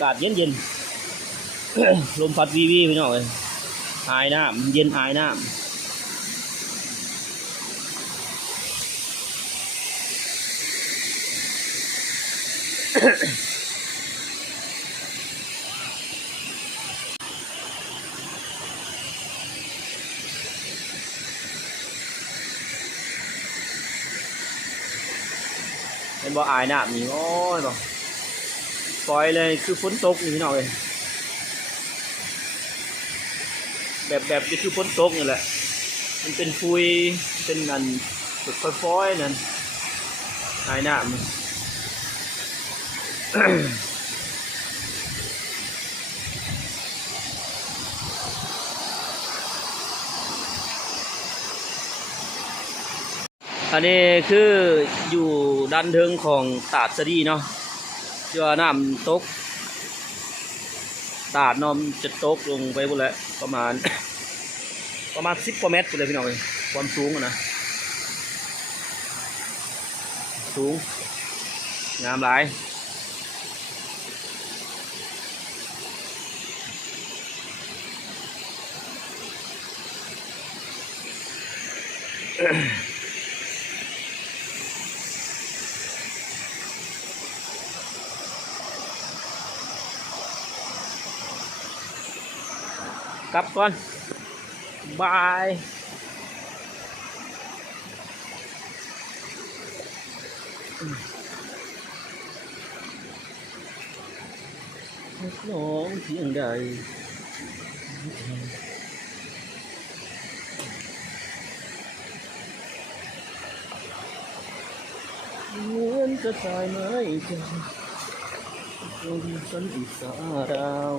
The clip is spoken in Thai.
ากาศเย็นๆ ลมพัดวีวีพี่น้องเลยอายน้ำเย็นอายน้ำเป็นบ่ออายน้ำนี่โอ้ยบ่ปล่อยเลยคือฝนตกนี่พี่น้องเลยแบบนี้คือฝนตกนี่แหละมันเป็นฟุยเป็นนันสุดค่อยๆนั่นอายน้ำอันนี้คืออยู่ด้านเทิงของตาดสะดีเนาะที่ว่าน้ำตกตาดน้ำจะตกลงไปหมดแล้วประมาณ10 กว่าเมตรเลยพี่น้องเลยความสูงนะสูงงามหลายกลับก่อนบายน้องเพียงใดเหมือนกระต่ายไม้จันทร์บนสันติสาดาว